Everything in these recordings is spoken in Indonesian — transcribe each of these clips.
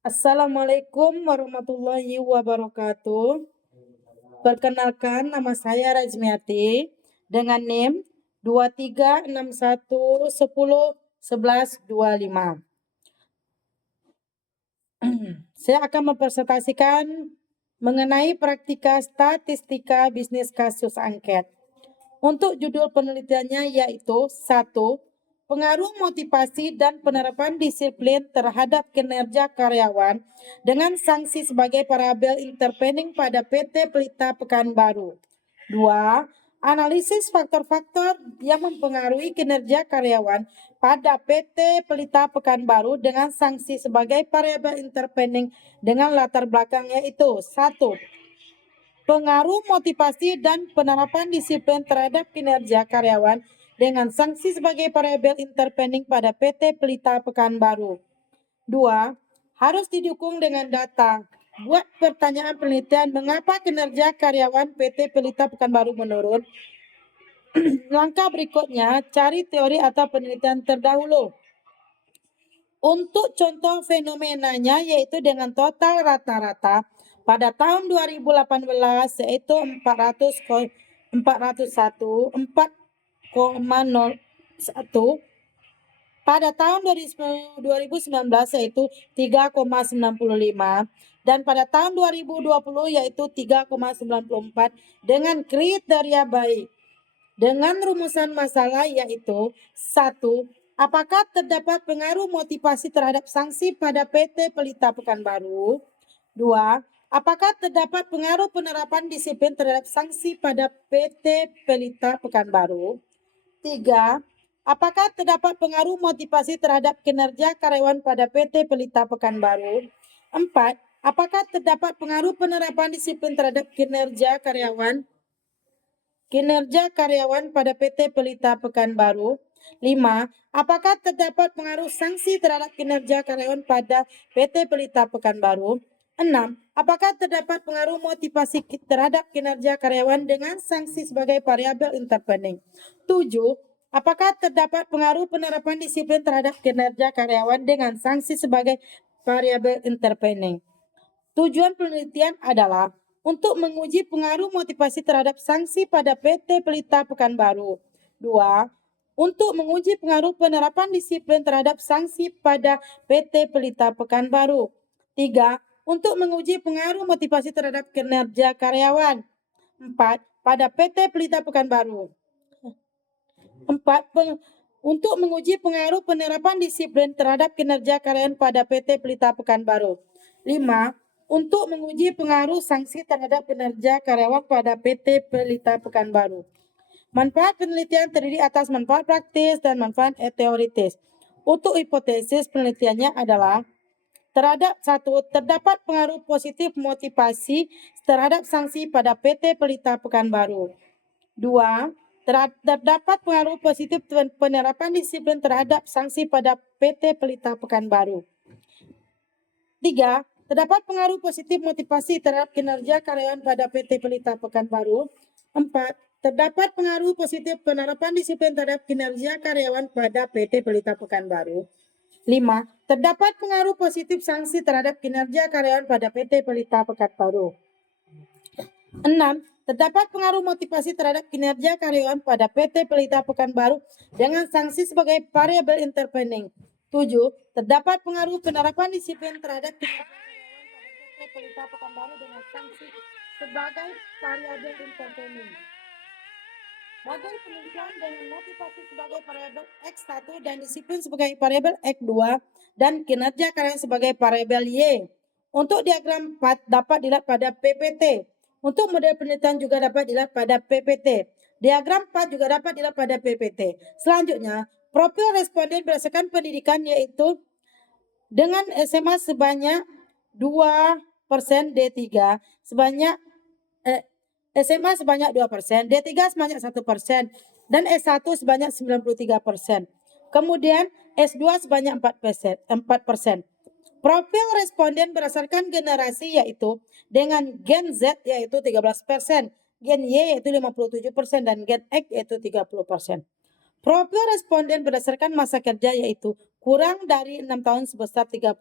Assalamualaikum warahmatullahi wabarakatuh. Perkenalkan, nama saya Rajmiati dengan NIM 2361101125. Saya akan mempresentasikan mengenai praktika statistika bisnis kasus angket. Untuk judul penelitiannya yaitu 1. Pengaruh motivasi dan penerapan disiplin terhadap kinerja karyawan dengan sanksi sebagai variabel intervening pada PT Pelita Pekanbaru. 2. Analisis faktor-faktor yang mempengaruhi kinerja karyawan pada PT Pelita Pekanbaru dengan sanksi sebagai variabel intervening dengan latar belakang yaitu 1. Pengaruh motivasi dan penerapan disiplin terhadap kinerja karyawan dengan sanksi sebagai variabel intervening pada PT Pelita Pekanbaru. 2. Harus didukung dengan data. Buat pertanyaan penelitian mengapa kinerja karyawan PT Pelita Pekanbaru menurun. Langkah berikutnya, cari teori atau penelitian terdahulu. Untuk contoh fenomenanya yaitu dengan total rata-rata pada tahun 2018 yaitu 401,01, pada tahun 2019 yaitu 3,95 dan pada tahun 2020 yaitu 3,94 dengan kriteria baik. Dengan rumusan masalah yaitu 1. Apakah terdapat pengaruh motivasi terhadap sanksi pada PT Pelita Pekanbaru? 2. Apakah terdapat pengaruh penerapan disiplin terhadap sanksi pada PT Pelita Pekanbaru? 3. Apakah terdapat pengaruh motivasi terhadap kinerja karyawan pada PT Pelita Pekanbaru? 4. Apakah terdapat pengaruh penerapan disiplin terhadap kinerja karyawan pada PT Pelita Pekanbaru? 5. Apakah terdapat pengaruh sanksi terhadap kinerja karyawan pada PT Pelita Pekanbaru? 6. Apakah terdapat pengaruh motivasi terhadap kinerja karyawan dengan sanksi sebagai variabel intervening? 7. Apakah terdapat pengaruh penerapan disiplin terhadap kinerja karyawan dengan sanksi sebagai variabel intervening? Tujuan penelitian adalah untuk menguji pengaruh motivasi terhadap sanksi pada PT Pelita Pekanbaru. 2. Untuk menguji pengaruh penerapan disiplin terhadap sanksi pada PT Pelita Pekanbaru. 3. Untuk menguji pengaruh motivasi terhadap kinerja karyawan. 4. Pada PT Pelita Pekanbaru. 4. Untuk menguji pengaruh penerapan disiplin terhadap kinerja karyawan pada PT Pelita Pekanbaru. 5. Untuk menguji pengaruh sanksi terhadap kinerja karyawan pada PT Pelita Pekanbaru. Manfaat penelitian terdiri atas manfaat praktis dan manfaat teoritis. Untuk hipotesis penelitiannya adalah terdapat pengaruh positif motivasi terhadap sanksi pada PT Pelita Pekanbaru. 2. Terdapat pengaruh positif penerapan disiplin terhadap sanksi pada PT Pelita Pekanbaru. 3. Terdapat pengaruh positif motivasi terhadap kinerja karyawan pada PT Pelita Pekanbaru. 4. Terdapat pengaruh positif penerapan disiplin terhadap kinerja karyawan pada PT Pelita Pekanbaru. 5. Terdapat pengaruh positif sanksi terhadap kinerja karyawan pada PT Pelita Pekanbaru. 6. Terdapat pengaruh motivasi terhadap kinerja karyawan pada PT Pelita Pekanbaru dengan sanksi sebagai variabel intervening. 7. Terdapat pengaruh penerapan disiplin terhadap kinerja Pelita Pekanbaru dengan sanksi sebagai variabel intervening. Model penelitian dengan motivasi sebagai variabel X1 dan disiplin sebagai variabel X2 dan kinerja karyawan sebagai variabel Y. Untuk diagram 4 dapat dilihat pada PPT. Untuk model penelitian juga dapat dilihat pada PPT. Diagram 4 juga dapat dilihat pada PPT. Selanjutnya, profil responden berdasarkan pendidikan yaitu dengan SMA sebanyak 2%, D3 sebanyak SMA sebanyak 2%, D3 sebanyak 1%, dan S1 sebanyak 93%. Kemudian S2 sebanyak 4%. Profil responden berdasarkan generasi yaitu dengan gen Z yaitu 13%, gen Y yaitu 57%, dan gen X yaitu 30%. Profil responden berdasarkan masa kerja yaitu kurang dari 6 tahun sebesar 37%.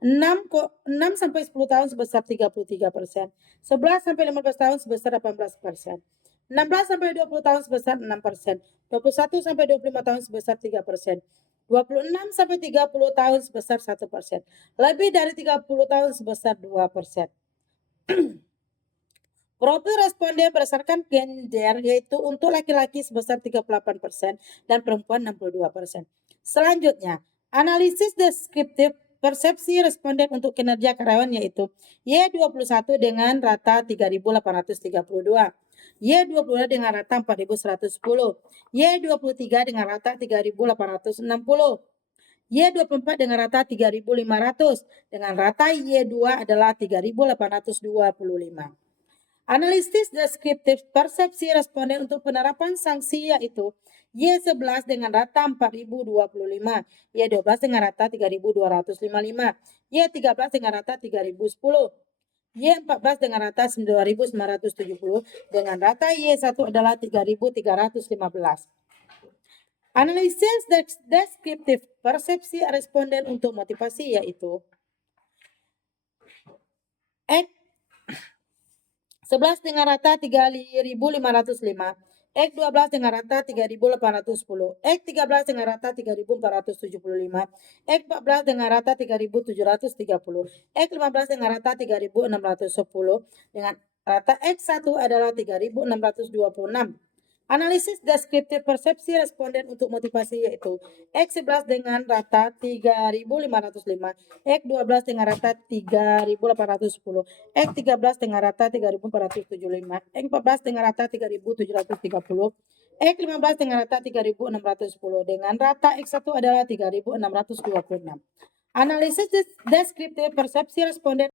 6 sampai 10 tahun sebesar 33%. 11 sampai 15 tahun sebesar 18%. 16 sampai 20 tahun sebesar 6%. 21 sampai 25 tahun sebesar 3%. 26 sampai 30 tahun sebesar 1%. Lebih dari 30 tahun sebesar 2%. Profil responden berdasarkan gender yaitu untuk laki-laki sebesar 38% dan perempuan 62%. Selanjutnya, analisis deskriptif persepsi responden untuk kinerja karyawan yaitu Y21 dengan rata 3.832, Y22 dengan rata 4.110, Y23 dengan rata 3.860, Y24 dengan rata 3.500, dengan rata Y2 adalah 3.825. Analisis deskriptif persepsi responden untuk penerapan sanksi yaitu Y11 dengan rata 4.025, Y12 dengan rata 3.255, Y13 dengan rata 3.010, Y14 dengan rata 9.970, dengan rata Y1 adalah 3.315. Analisis deskriptif persepsi responden untuk motivasi yaitu 11 dengan rata 3.505, X12 dengan rata 3.810, X13 dengan rata 3.475, X14 dengan rata 3.730, X15 dengan rata 3.610, dengan rata X1 adalah 3.626. Analisis deskriptif persepsi responden untuk motivasi yaitu X11 dengan rata 3.505, X12 dengan rata 3.810, X13 dengan rata 3.475, X14 dengan rata 3.730, X15 dengan rata 3.610, dengan rata X1 adalah 3.626. Analisis deskriptif persepsi responden